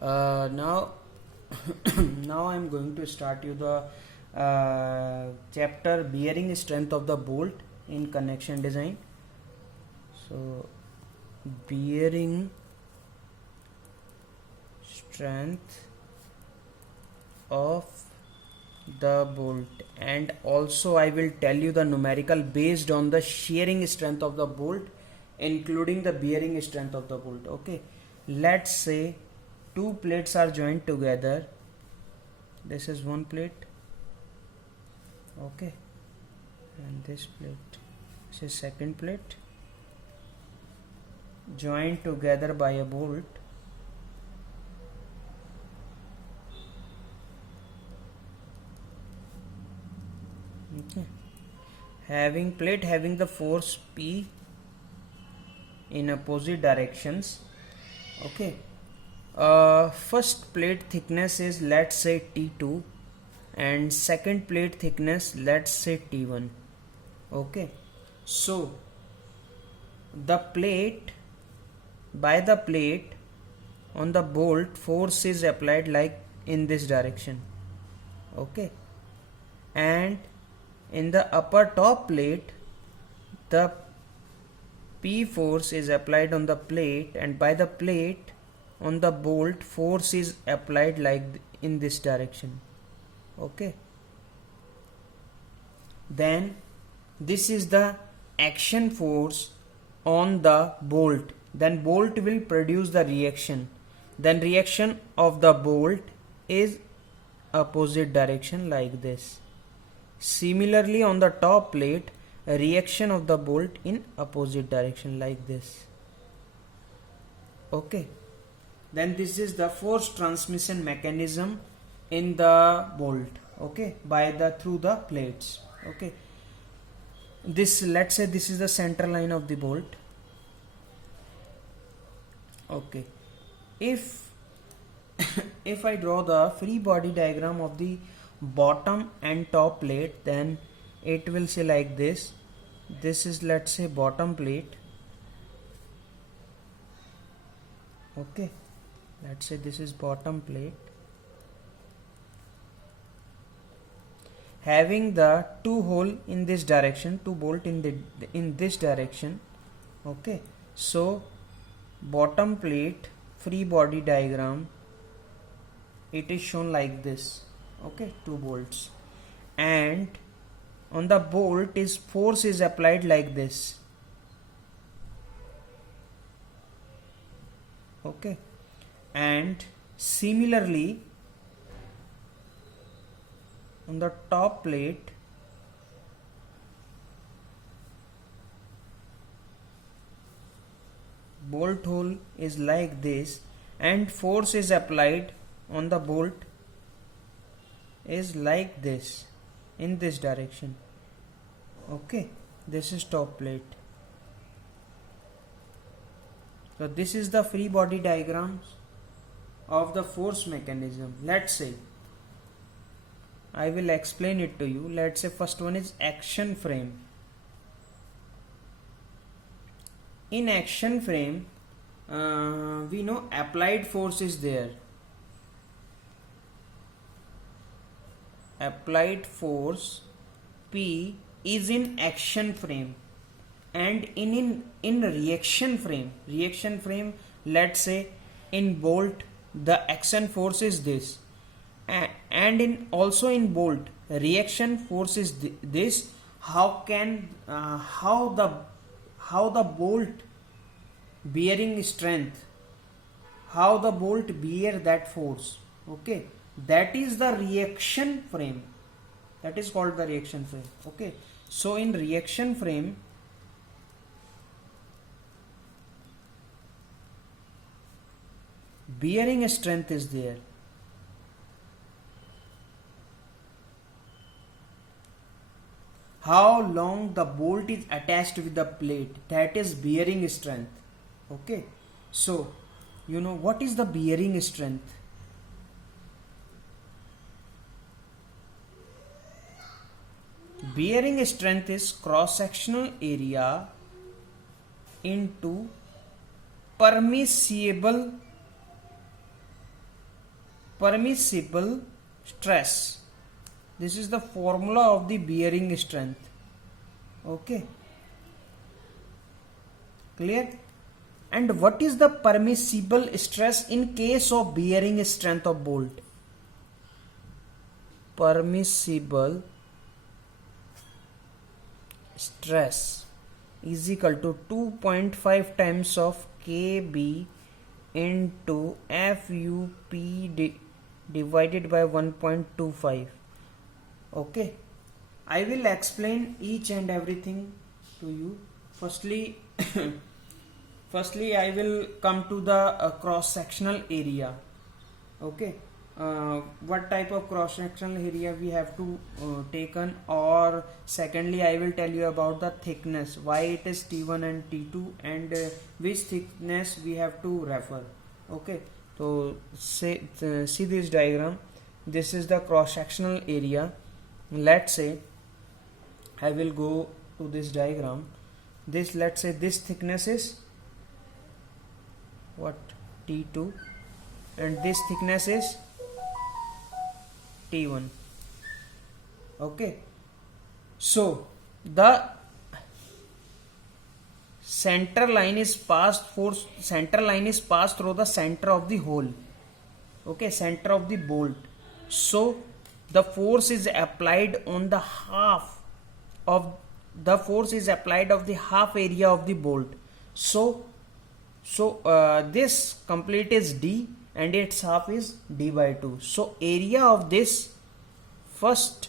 Now now I'm going to start you the chapter bearing strength of the bolt in connection design. So bearing strength of the bolt, and also I will tell you the numerical based on the shearing strength of the bolt including the bearing strength of the bolt. Okay, let's say two plates are joined together. This is one plate, okay, and this plate, this is second plate, joined together by a bolt. Okay, having the force P in opposite directions. Okay, first plate thickness is, let's say, T2, and second plate thickness, let's say, T1. Okay, so the plate, by the plate on the bolt, force is applied like in this direction. Okay, and in the upper top plate the P force is applied on the plate, and by the plate on the bolt force is applied like in this direction. Okay, then this is the action force on the bolt. Then bolt will produce the reaction. Then reaction of the bolt is opposite direction like this. Similarly, on the top plate, a reaction of the bolt in opposite direction like this. Okay, then this is the force transmission mechanism in the bolt. Okay, by the through the plates. Okay, this, let's say, this is the center line of the bolt. Okay, if if I draw the free body diagram of the bottom and top plate, then it will say like this. This is, let's say, bottom plate. Okay, let's say this is bottom plate, having the two hole in this direction, two bolt in this direction. Okay, so bottom plate free body diagram, it is shown like this. Okay, two bolts, and on the bolt is force is applied like this. Okay, and similarly on the top plate bolt hole is like this, and force is applied on the bolt is like this in this direction. Okay, this is top plate. So this is the free body diagrams of the force mechanism. Let's say I will explain it to you. Let's say first one is action frame. In action frame, we know applied force is there. Applied force P is in action frame, and in reaction frame, let's say in bolt the action force is this, and in also in bolt reaction force is this. How the bolt bearing strength, how the bolt bear that force. Okay, that is the reaction frame, that is called the reaction frame. Okay, so in reaction frame bearing strength is there. How long the bolt is attached with the plate, that is bearing strength. Okay, so you know what is the bearing strength. Bearing strength is cross-sectional area into permissible permissible stress. This is the formula of the bearing strength. Okay, clear? And what is the permissible stress in case of bearing strength of bolt? Permissible stress is equal to 2.5 times of KB into FUP divided by 1.25. Okay, I will explain each and everything to you. Firstly I will come to the cross sectional area. Okay, what type of cross sectional area we have to taken, or secondly I will tell you about the thickness, why it is T1 and T2, and which thickness we have to refer. Okay, so see this diagram. This is the cross sectional area. Let's say I will go to this diagram. This, let's say this thickness is what, T2, and this thickness is T1. Okay, so the center line is passed through the center of the hole. Okay, center of the bolt. So the force is applied on the half of the half area of the bolt. So this complete is D and its half is D by 2. So area of this first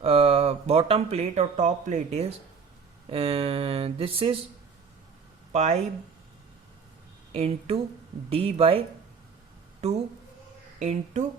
bottom plate or top plate is this is pi into D by 2 into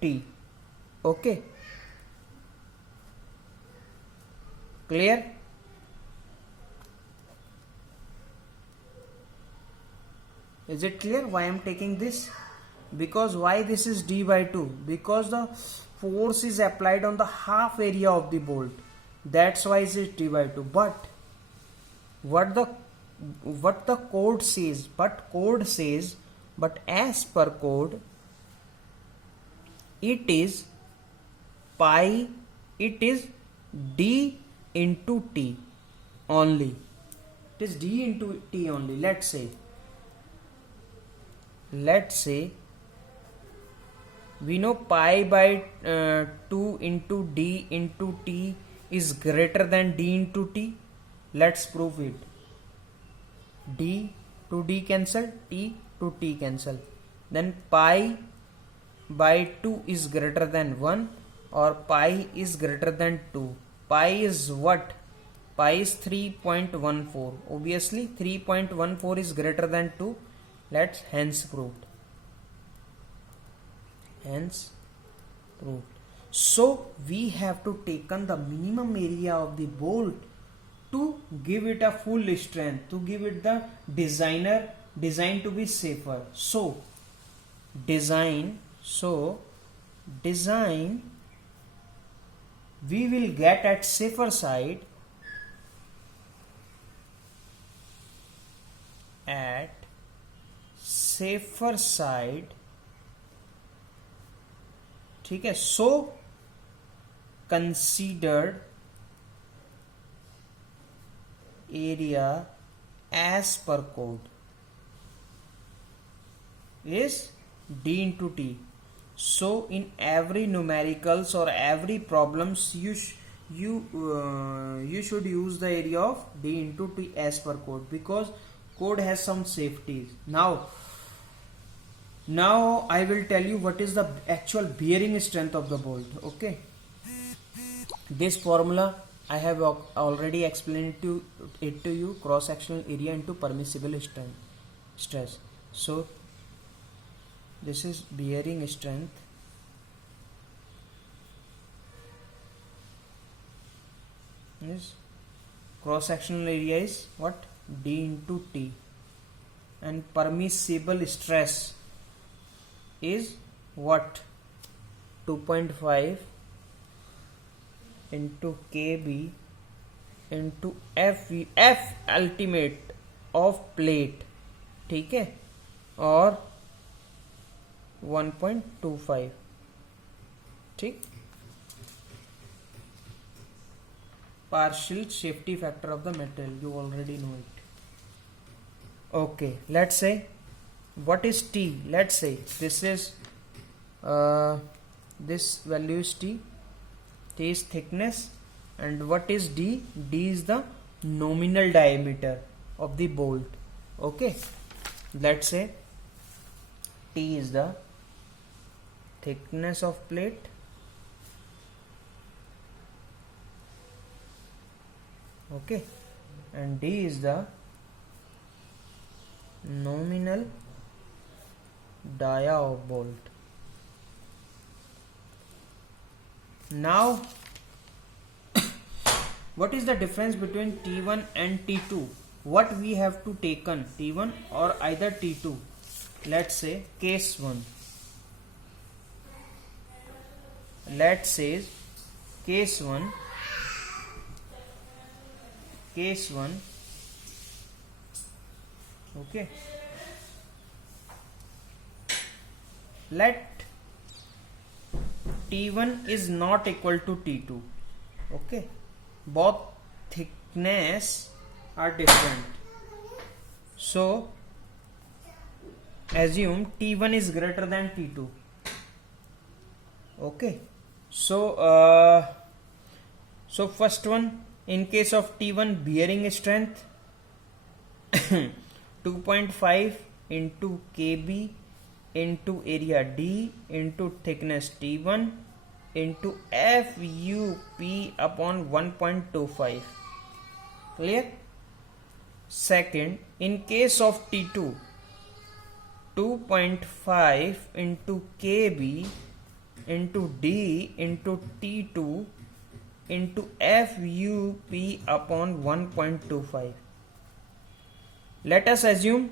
T. Okay, clear? Is it clear why I am taking this? Because why this is D by 2? Because the force is applied on the half area of the bolt. That's why it is D by 2. But what the code says, but as per code, it is D into T only. It is D into T only. Let's say we know pi by 2 into D into T is greater than D into T. Let's prove it. D to D cancel, T to T cancel. Then pi by 2 is greater than 1, or pi is greater than 2. Pi is what? Pi is 3.14. Obviously 3.14 is greater than 2. Let's hence proved. So we have to taken the minimum area of the bolt to give it a full strength, to give it the design to be safer. So design we will get at safer side ठीक है. So considered area as per code is D into T. So in every numericals or every problems you should use the area of D into T as per code, because code has some safeties. Now I will tell you what is the actual bearing strength of the bolt. Okay, this formula I have already explained it to you, cross sectional area into permissible stress. So this is bearing strength is cross sectional area is what? D into T, and permissible stress is what? 2.5 into KB into F ultimate of plate. ठीक है, और 1.25. ठीक, partial safety factor of the material, you already know it. Okay, let's say what is T. Let's say this is this value is T. T is thickness, and what is D? D is the nominal diameter of the bolt. Okay, let's say T is the thickness of plate, okay, and D is the nominal dia of bolt. Now what is the difference between T1 and T2? What we have to taken, T1 or either T2? Let's say case 1. Let's say case 1. Case 1. Okay. Let T1 is not equal to T2. Okay. Both thickness are different. So assume T1 is greater than T2. Okay. So so first one, in case of T1, bearing strength 2.5 into kb into area D into thickness T1 into FUP upon 1.25. Clear? Second, in case of T2, 2.5 into kb into D into T2 into FUP upon 1.25. Let us assume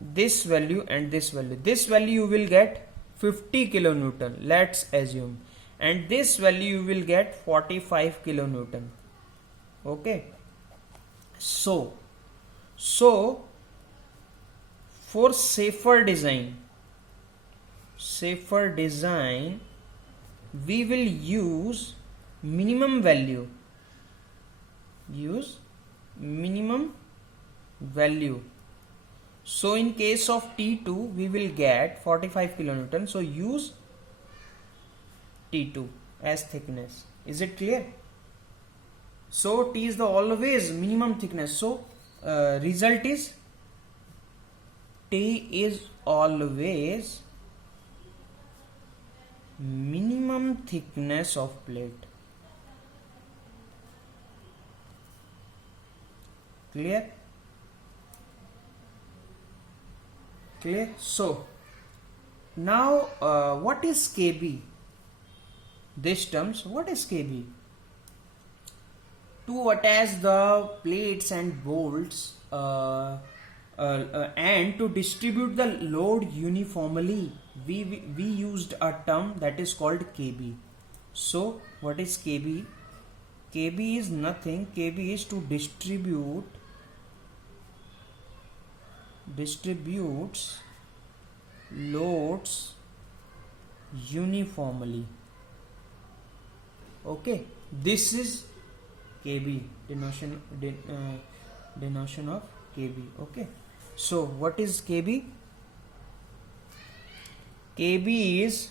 this value and this value. This value you will get 50 kilonewton, let's assume, and this value you will get 45 kilonewton. Okay, so for safer design, we will use minimum value. So in case of T2 we will get 45 kilonewton, so use T2 as thickness. Is it clear? So T is the always minimum thickness, so result is T is always minimum thickness of plate. Clear? Clear? So now what is kb? This terms, what is kb? To attach the plates and bolts and to distribute the load uniformly, we used a term that is called kb. So what is kb? kb is nothing. Kb is to distributes loads uniformly. Okay, this is kb, denotation of kb. Okay, so what is kb? kb is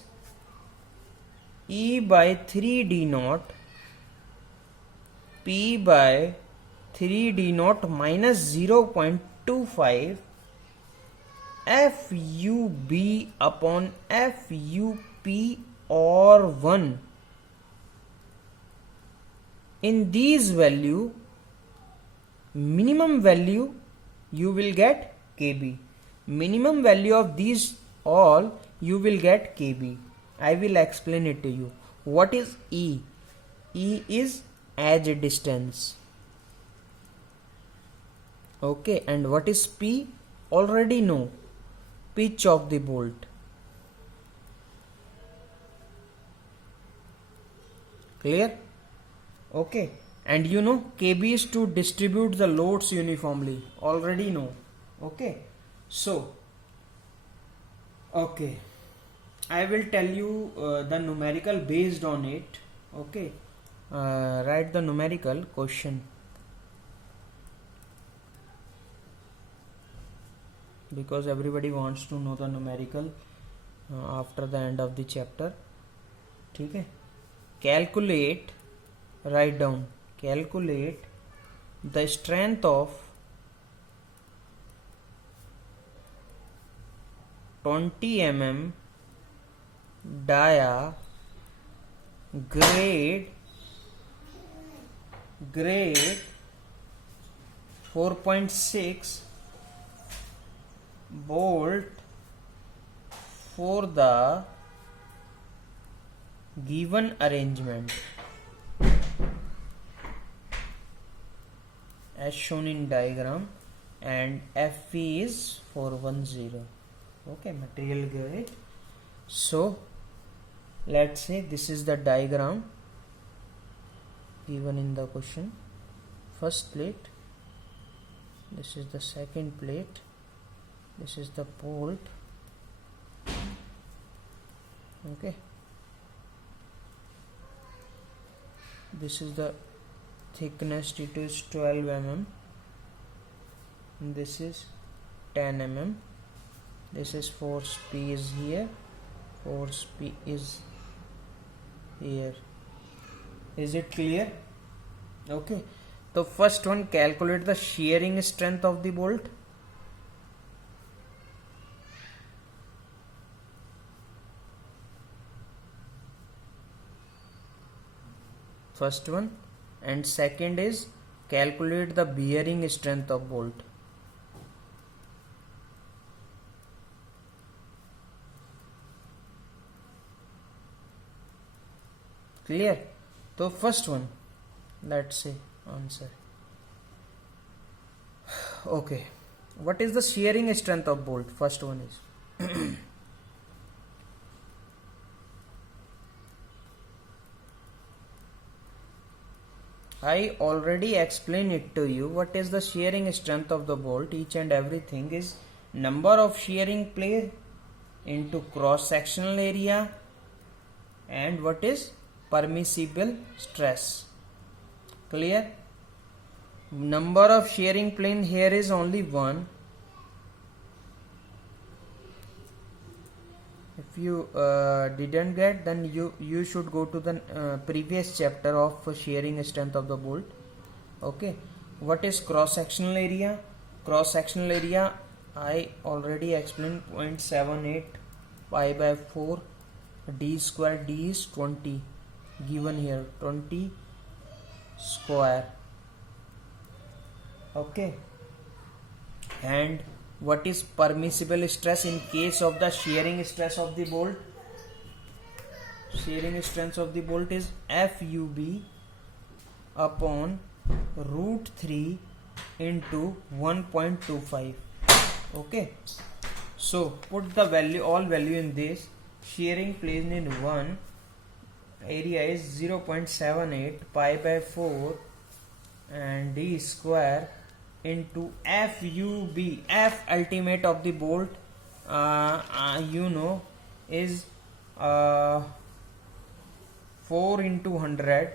E by 3d naught P by 3d naught minus 0.25 FUB upon FUP or 1. In these value, minimum value you will get kb. Minimum value of these all you will get kb. I will explain it to you. What is E? E is edge distance. Okay, and what is P? Already know. Pitch of the bolt. Clear? Okay, and you know kb is to distribute the loads uniformly. Already know. Okay, so okay, I will tell you the numerical based on it. Okay, write the numerical question, because everybody wants to know the numerical after the end of the chapter. ठीक है, calculate, write down, calculate the strength of 20 mm dia grade 4.6 bolt for the given arrangement as shown in diagram, and Fe is 410. Okay, material grade. So let's say this is the diagram given in the question. First plate, this is the second plate, this is the bolt. Okay, this is the thickness, it is 12 mm, this is 10 mm, this is force P is here, force P is here. Is it clear? Okay, so first one, calculate the shearing strength of the bolt. First one, and second is calculate the bearing strength of bolt. Clear? So first one, let's say answer. Okay, what is the shearing strength of bolt? First one is I already explained it to you. What is the shearing strength of the bolt? Each and everything is number of shearing plane into cross sectional area, and what is permissible stress. Clear? Number of shearing plane here is only one. If you didn't get, then you should go to the previous chapter of shearing strength of the bolt. Okay, what is cross sectional area? Cross sectional area I already explained, 0.78 pi by 4 d square. D is 20 given here, 20 square. Okay, and what is permissible stress in case of the shearing stress of the bolt? Shearing strength of the bolt is FUB upon root 3 into 1.25. Okay, so put the value, all value in this. Shearing plane in 1, area is 0.78 pi by 4 and d square into FUB. F ultimate of the bolt you know is 4 into 100.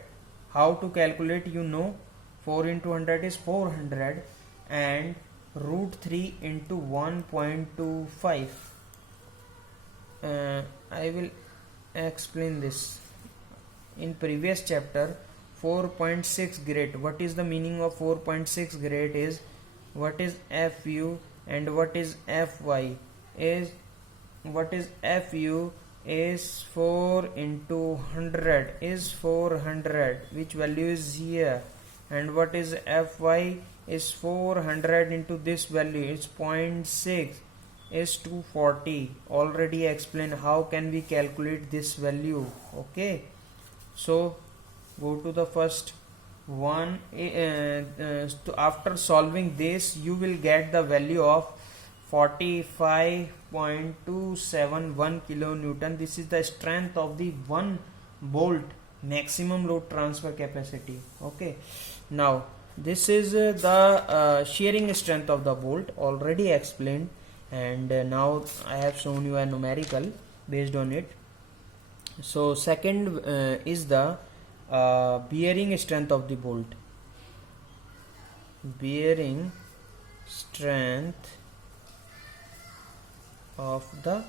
How to calculate? You know, 4 into 100 is 400 and root 3 into 1.25. I will explain this in previous chapter. 4.6 grade. What is the meaning of 4.6 grade? Is what is FU and what is FY? Is what is FU is 4 into 100 is 400, which value is here, and what is Fy is 400 into this value is 0.6 is 240. Already explained how can we calculate this value. Okay, so go to the first one. After solving this, you will get the value of 45.271 kilonewton. This is the strength of the one bolt, maximum load transfer capacity. Okay, now this is the shearing strength of the bolt, already explained, and now I have shown you a numerical. based on it. So second is the bearing strength of the bolt. Bearing strength of the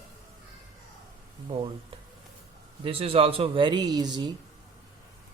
bolt. This is also very easy.